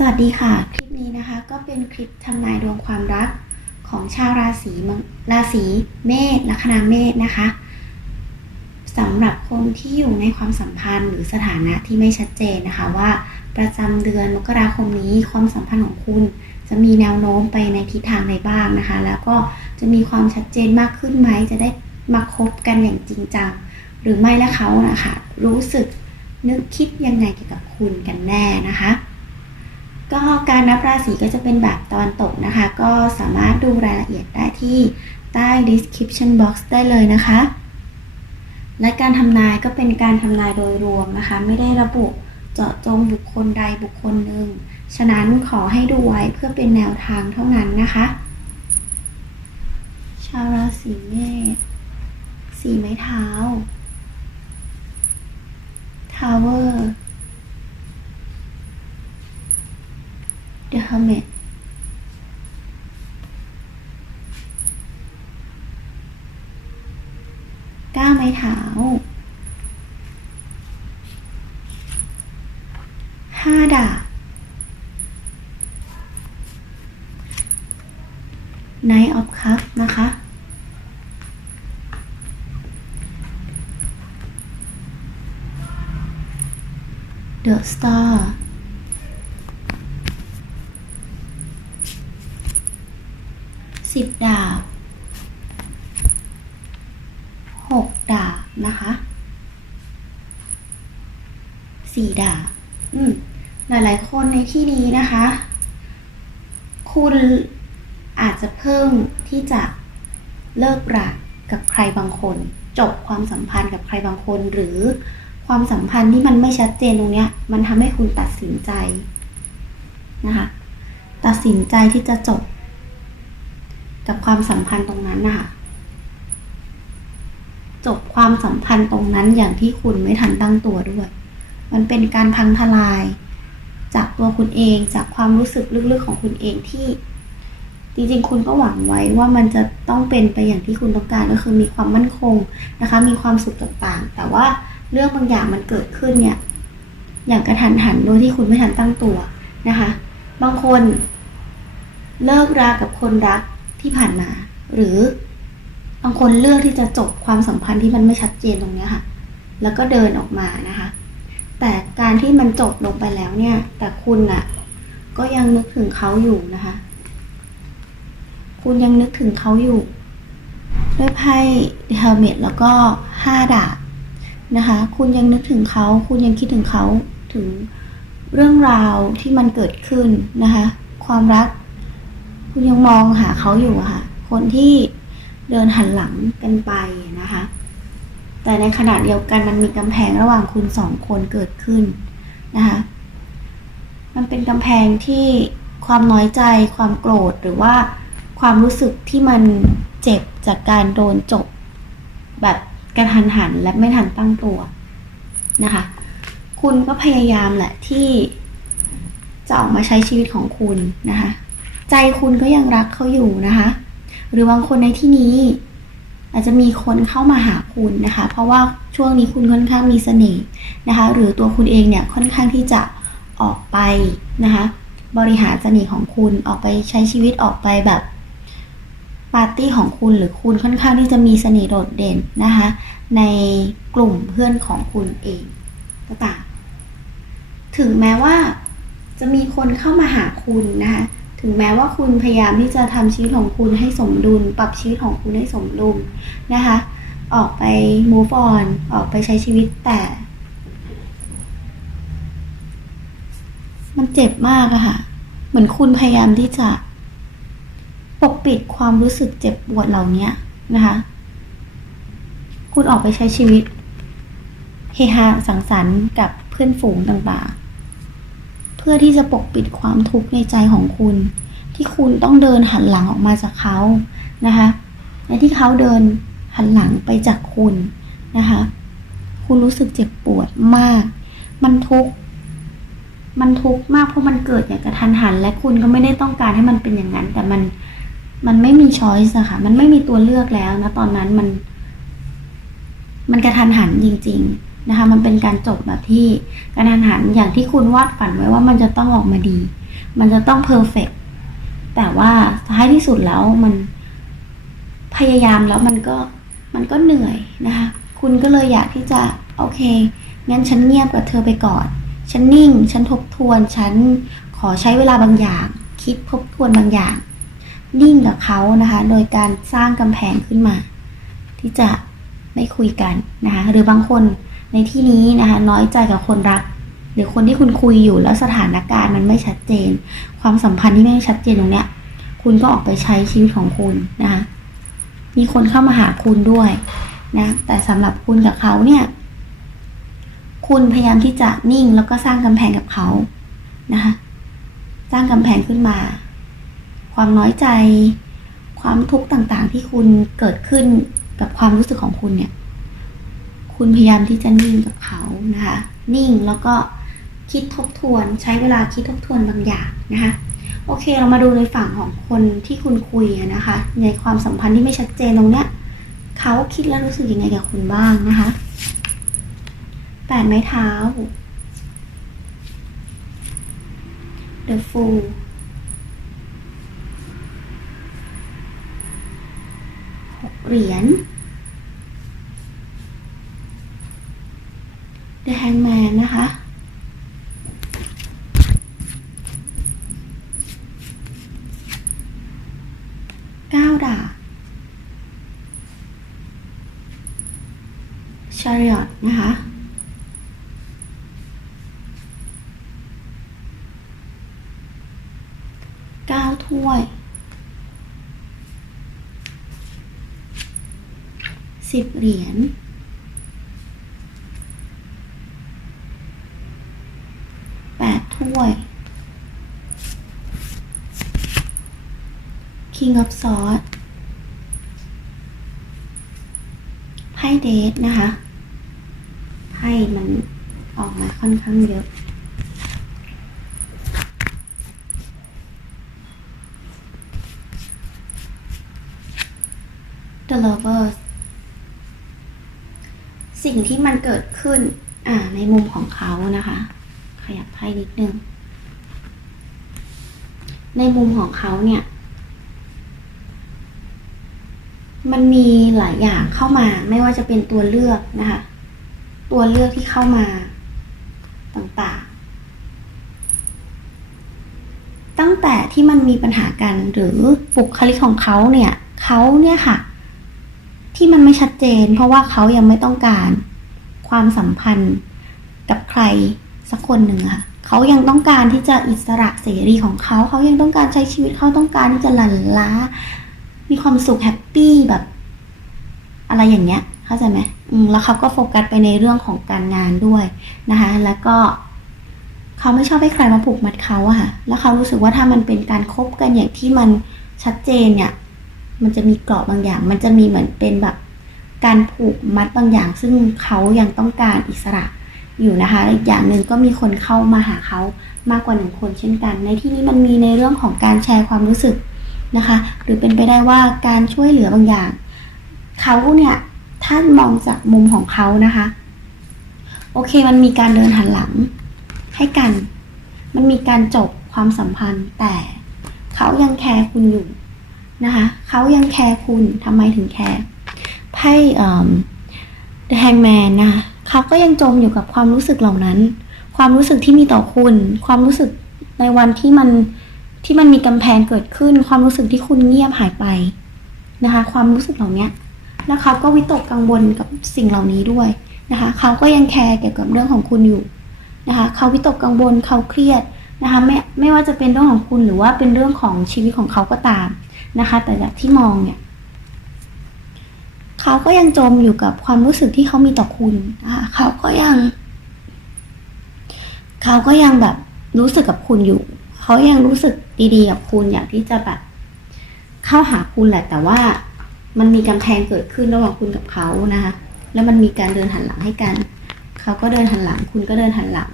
สวัสดีค่ะ คลิปนี้นะคะก็เป็นคลิปทำนายดวงความรักของชาวราศีมังราศีเมษลัคนาเมษนะคะสำหรับคนที่อยู่ในความสัมพันธ์หรือสถานะที่ไม่ชัดเจนนะคะว่าประจำเดือนมกราคมนี้ความสัมพันธ์ของคุณ จะมีแนวโน้มไปในทิศทางใดบ้างนะคะ แล้วก็จะมีความชัดเจนมากขึ้นไหมจะได้มาคบกันอย่างจริงจังหรือไม่และเขานะคะรู้สึกนึกคิดยังไงเกี่ยวกับคุณกันแน่นะคะ ก็การนับราศีก็จะเป็นแบบตะวันตกนะคะ ก็สามารถดูรายละเอียดได้ที่ใต้ description box ได้เลยนะคะ และการทำนายก็เป็นการทำนายโดยรวมนะคะ ไม่ได้ระบุเจาะจงบุคคลใดบุคคลหนึ่ง ฉะนั้นขอให้ดูไว้เพื่อเป็นแนวทางเท่านั้นนะคะ ชาวราศีเมษสีไม้เท้า Tower The Hermit ก้าวไม้เท้าห้าดาบ Knight of Cups นะคะ The Star สิบดาบหกดาบนะคะสี่ดาบอืมหลายๆคนในที่นี้นะคะ คุณอาจจะเพิ่งที่จะเลิกรักกับใครบางคน จบความสัมพันธ์กับใครบางคน หรือความสัมพันธ์ที่มันไม่ชัดเจนตรงเนี้ย มันทำให้คุณตัดสินใจนะคะ ตัดสินใจที่จะจบ กับความสัมพันธ์ตรงนั้นนะคะจบความสัมพันธ์ตรงนั้นอย่างที่คุณไม่ทันตั้งตัวด้วย มันเป็นการพังทลาย จากตัวคุณเองจากความรู้สึกลึกๆของคุณเองที่ จริงๆ คุณก็หวังไว้ว่ามันจะต้องเป็นไปอย่างที่คุณต้องการก็คือมีความมั่นคงนะคะ มีความสุขต่างๆ แต่ว่าเรื่องบางอย่างมันเกิดขึ้นเนี่ย อย่างกระทันหันโดยที่คุณไม่ทันตั้งตัวนะคะ บางคนเลิกรากับคนรัก ที่ผ่านมา หรือบางคนเลือกที่จะจบความสัมพันธ์ที่มันไม่ชัดเจนตรงนี้ค่ะ แล้วก็เดินออกมานะคะ แต่การที่มันจบลงไปแล้วเนี่ย แต่คุณน่ะก็ยังนึกถึงเขาอยู่นะคะ คุณยังนึกถึงเขาอยู่ด้วยไพ่ The Hermit แล้วก็ห้าดาบนะคะ คุณยังนึกถึงเขา คุณยังคิดถึงเขาถึงเรื่องราวที่มันเกิดขึ้นนะคะ ความรัก คุณยังมองหาเขาอยู่อะค่ะ คนที่เดินหันหลังกันไปนะคะ แต่ในขณะเดียวกันมันมีกำแพงระหว่างคุณสองคนเกิดขึ้นนะคะ มันเป็นกำแพงที่ความน้อยใจ ความโกรธหรือว่าความรู้สึกที่มันเจ็บจากการโดนจบ แบบกระทันหันและไม่ทันตั้งตัวนะคะ คุณก็พยายามแหละที่จะออกมาใช้ชีวิตของคุณนะคะ ใจคุณก็ยังรักเขาอยู่นะคะ หรือบางคนในที่นี้ อาจจะมีคนเข้ามาหาคุณนะคะ เพราะว่าช่วงนี้คุณค่อนข้างมีเสน่ห์นะคะ หรือตัวคุณเองเนี่ยค่อนข้างที่จะออกไปนะคะ บริหารเสน่ห์ของคุณออกไปใช้ชีวิตออกไปแบบปาร์ตี้ของคุณหรือคุณค่อนข้างที่จะมีเสน่ห์โดดเด่นนะคะ ในกลุ่มเพื่อนของคุณเองก็ตามถึงแม้ว่าจะมีคนเข้ามาหาคุณนะคะ ถึงแม้ว่าคุณพยายามที่จะทำชีวิตของคุณให้สมดุล ปรับชีวิตของคุณให้สมดุลนะคะ ออกไป move on ออกไปใช้ชีวิตแต่ มันเจ็บมากอะค่ะ เหมือนคุณพยายามที่จะ ปกปิดความรู้สึกเจ็บปวดเหล่านี้นะคะ คุณออกไปใช้ชีวิตเฮฮาสังสรรค์กับเพื่อนฝูงต่างๆ พื่อที่จะปกปิดความทุกข์ในใจของคุณ ที่คุณต้องเดินหันหลังออกมาจากเขานะคะและที่เขาเดินหันหลังไปจากคุณนะคะ คุณรู้สึกเจ็บปวดมาก มันทุกข์มันทุกข์มากเพราะมันเกิดอย่างกระทันหัน และคุณก็ไม่ได้ต้องการให้มันเป็นอย่างนั้น แต่มันมันไม่มีช้อยส์อะค่ะ มันไม่มีตัวเลือกแล้วนะตอนนั้นมัน มันกระทันหันจริง ๆ นะคะ มันเป็นการจบแบบที่กระทันหันอย่างที่คุณวาดฝันไว้ว่ามันจะต้องออกมาดี มันจะต้องเพอร์เฟกแต่ว่าท้ายที่สุดแล้วมันพยายามแล้วมันก็มันก็เหนื่อยนะคะ คุณก็เลยอยากที่จะโอเค งั้นฉันเงียบกับเธอไปก่อน ฉันนิ่ง ฉันทบทวน ฉันขอใช้เวลาบางอย่าง คิดทบทวนบางอย่าง นิ่งกับเขานะคะ โดยการสร้างกำแพงขึ้นมา ที่จะไม่คุยกันนะคะ หรือบางคน ในที่นี้นะคะน้อยใจกับคนรัก หรือคนที่คุณคุยอยู่แล้วสถานการณ์มันไม่ชัดเจน ความสัมพันธ์ที่ไม่ชัดเจนตรงเนี้ย คุณก็ออกไปใช้ชีวิตของคุณนะคะมีคนเข้ามาหาคุณด้วยนะแต่สำหรับคุณกับเขาเนี่ย คุณพยายามที่จะนิ่งแล้วก็สร้างกำแพงกับเขานะคะสร้างกำแพงขึ้นมา ความน้อยใจ ความทุกข์ต่างๆ ที่คุณเกิดขึ้นกับความรู้สึกของคุณเนี่ย คุณพยายามที่จะนิ่งกับเขานะคะ นิ่งแล้วก็คิดทบทวนใช้เวลาคิดทบทวนบางอย่างนะคะโอเคเรามาดูในฝั่งของคนที่คุณคุยนะคะ ในความสัมพันธ์ที่ไม่ชัดเจนตรงเนี้ยเขาคิดและรู้สึกยังไงกับคุณบ้างนะคะแปดไม้เท้า The Fool หกเหรียญ The Hangman นะคะ เก้าดาบ Chariot นะคะ เก้า ถ้วย สิบเหรียญแปดถ้วย King of Swords ไพ่เดทนะคะ ไพ่มันออกมาค่อนข้างเยอะ The Lovers สิ่งที่มันเกิดขึ้น อ่า ในมุมของเขานะคะ ขยับไพ่นิดนึง ในมุมของเขาเนี่ย มันมีหลายอย่างเข้ามา ไม่ว่าจะเป็นตัวเลือกนะคะ ตัวเลือกที่เข้ามาต่างๆ ตั้งแต่ที่มันมีปัญหากันหรือบุคลิกของเขาเนี่ย เขาเนี่ยค่ะ ที่มันไม่ชัดเจน เพราะว่าเขายังไม่ต้องการความสัมพันธ์กับใครสักคนหนึ่งอะค่ะเขายังต้องการที่จะอิสระเสรีของเขาเขายังต้องการใช้ชีวิตเขาต้องการที่จะหลั่นล้า มีความสุขแฮปปี้แบบ อะไรอย่างเงี้ยเข้าใจไหมอืมแล้วเขาก็โฟกัสไปในเรื่องของการงานด้วยนะคะ แล้วก็เขาไม่ชอบให้ใครมาผูกมัดเขาอะค่ะ แล้วเขารู้สึกว่าถ้ามันเป็นการคบกันอย่างที่มันชัดเจนเนี่ย มันจะมีเกรอบบางอย่าง มันจะมีเหมือนเป็นแบบการผูกมัดบางอย่าง ซึ่งเขายังต้องการอิสระอยู่นะคะอีกอย่างหนึ่งก็มีคนเข้ามาหาเขามากกว่าหนึ่งคนเช่นกัน ในที่นี้มันมีในเรื่องของการแชร์ความรู้สึกนะคะ หรือเป็นไปได้ว่าการช่วยเหลือบางอย่าง เขาเนี่ยถ้ามองจากมุมของเขานะคะ โอเคมันมีการเดินหันหลังให้กัน มันมีการจบความสัมพันธ์ แต่เขายังแคร์คุณอยู่ นะคะเขายังแคร์คุณทำไมถึงแคร์ไพ่เอ่อ The Hangman นะคะเขาก็ยังจมอยู่กับความรู้สึกเหล่านั้น ความรู้สึกที่มีต่อคุณ ความรู้สึกในวันที่มันที่มันมีกำแพงเกิดขึ้น ความรู้สึกที่คุณเงียบหายไปนะคะ ความรู้สึกเหล่านี้แล้วเขาก็วิตกกังวลกับสิ่งเหล่านี้ด้วยนะคะเขาก็ยังแคร์เกี่ยวกับเรื่องของคุณอยู่นะคะเขาวิตกกังวลเขาเครียดนะคะไม่ไม่ว่าจะเป็นเรื่องของคุณหรือว่าเป็นเรื่องของชีวิตของเขาก็ตาม นะคะ แต่จากที่มองเนี่ยเขาก็ยังจมอยู่กับความรู้สึกที่เขามีต่อคุณนะคะเขาก็ยัง เขาก็ยังแบบรู้สึกกับคุณอยู่ เขายังรู้สึกดีๆกับคุณอยากที่จะแบบเข้าหาคุณแหละ แต่ว่ามันมีกำแพงเกิดขึ้นระหว่างคุณกับเขานะคะ แล้วมันมีการเดินหันหลังให้กัน เขาก็เดินหันหลัง คุณก็เดินหันหลัง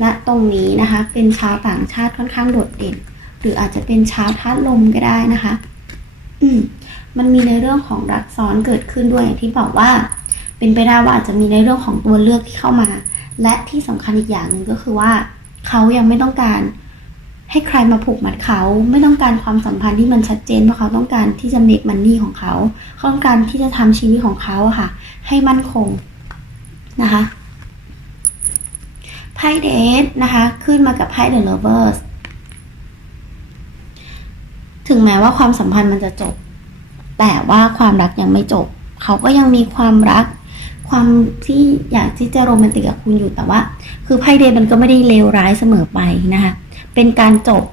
และตรงนี้นะคะ เป็นชาวต่างชาติค่อนข้างโดดเด่น หรืออาจจะเป็นชาวธาตุลมก็ได้นะคะ อืมมันมีในเรื่องของรักซ้อนเกิดขึ้นด้วยอย่างที่บอกว่า เป็นไปได้ว่าอาจจะมีในเรื่องของตัวเลือกที่เข้ามา และที่สำคัญอีกอย่างหนึ่งก็คือว่า เขายังไม่ต้องการ ให้ใครมาผูกมัดเขา ไม่ต้องการความสัมพันธ์ที่มันชัดเจนเพราะเขาต้องการที่จะเมคมันนี่ของเขาเขาต้องการที่จะทำชีวิตของเขาอะค่ะ ให้มั่นคงนะคะไพ่เดทนะคะ ขึ้นมากับไพ่เดอะ lovers ถึงแม้ว่าความสัมพันธ์มันจะจบ แต่ว่าความรักยังไม่จบ เขาก็ยังมีความรัก ความที่อยากที่จะโรแมนติกกับคุณอยู่แต่ว่า คือไพ่เดย์มันก็ไม่ได้เลวร้ายเสมอไปนะคะ เป็นการจบ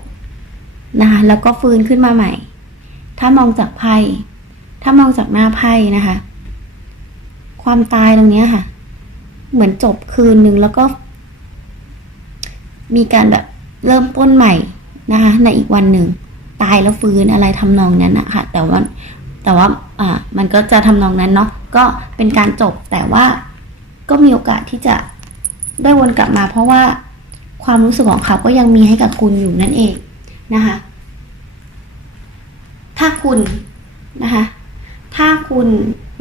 นะคะแล้วก็ฟื้นขึ้นมาใหม่ ถ้ามองจากไพ่ถ้ามองจากหน้าไพ่นะคะ ความตายตรงนี้ค่ะ เหมือนจบคืนหนึ่งแล้วก็ มีการแบบเริ่มต้นใหม่นะคะ ในอีกวันหนึ่ง ตายแล้วฟื้นอะไรทำนองนั้นนะค่ะแต่ว่าแต่ว่าอ่ามันก็จะทำนองนั้นเนาะก็เป็นการจบแต่ว่าก็มีโอกาสที่จะได้วนกลับมา เพราะว่าความรู้สึกของเขาก็ยังมีให้กับคุณอยู่นั่นเองนะคะถ้าคุณนะคะถ้าคุณ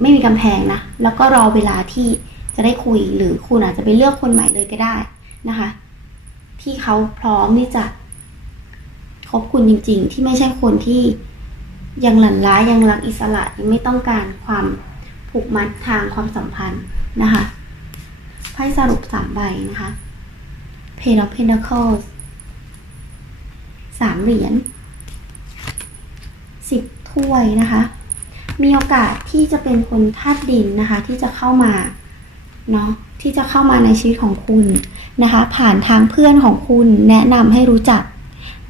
ไม่มีกำแพงนะ แล้วก็รอเวลาที่จะได้คุยหรือคุณอาจจะไปเลือกคนใหม่เลยก็ได้นะคะ ที่เขาพร้อมที่จะ คบคุณจริง ๆ ที่ไม่ใช่คนที่ยังหลั่นล้ายังรักอิสระยังไม่ต้องการความผูกมัดทางความสัมพันธ์นะคะไพ่สรุปสามใบนะคะ Page of Pentacles สามเหรียญสิบถ้วยนะคะ มีโอกาสที่จะเป็นคนธาตุดินนะคะ ที่จะเข้ามาเนาะที่จะเข้ามาในชีวิตของคุณนะคะ ผ่านทางเพื่อนของคุณแนะนำให้รู้จัก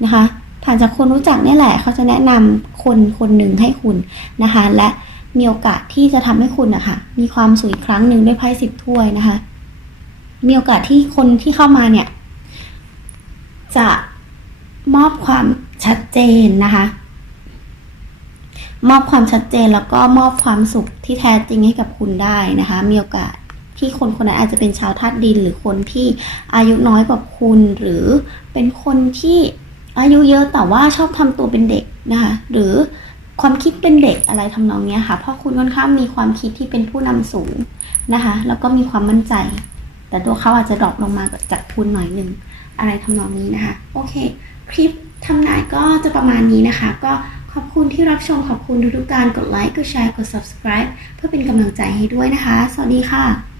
นะคะ ผ่านจากคนรู้จักนี่แหละเขาจะแนะนำคนคนหนึ่งให้คุณนะคะ และมีโอกาสที่จะทำให้คุณนะคะมีความสุขอีกครั้งหนึ่งด้วยไพ่สิบถ้วยนะคะ มีโอกาสที่คนที่เข้ามาเนี่ย จะมอบความชัดเจนนะคะ มอบความชัดเจนแล้วก็มอบความสุขที่แท้จริงให้กับคุณได้นะคะ มีโอกาสที่คนคนนั้นอาจจะเป็นชาวธาตุดิน หรือคนที่อายุน้อยกว่าคุณ หรือเป็นคนที่ อายุเยอะแต่ว่าชอบทำตัวเป็นเด็กนะคะหรือความคิดเป็นเด็กอะไรทำนองเนี้ยค่ะเพราะคุณค่อนข้างมีความคิดที่เป็นผู้นำสูงนะคะแล้วก็มีความมั่นใจ แต่ตัวเขาอาจจะดรอปลงมาจากคุณหน่อยหนึ่งอะไรทำนองนี้นะคะโอเคคลิปทำนายก็จะประมาณนี้นะคะ ก็ขอบคุณที่รับชมขอบคุณทุกๆการกดไลค์กดแชร์กด subscribe เพื่อเป็นกำลังใจให้ด้วยนะคะ สวัสดีค่ะ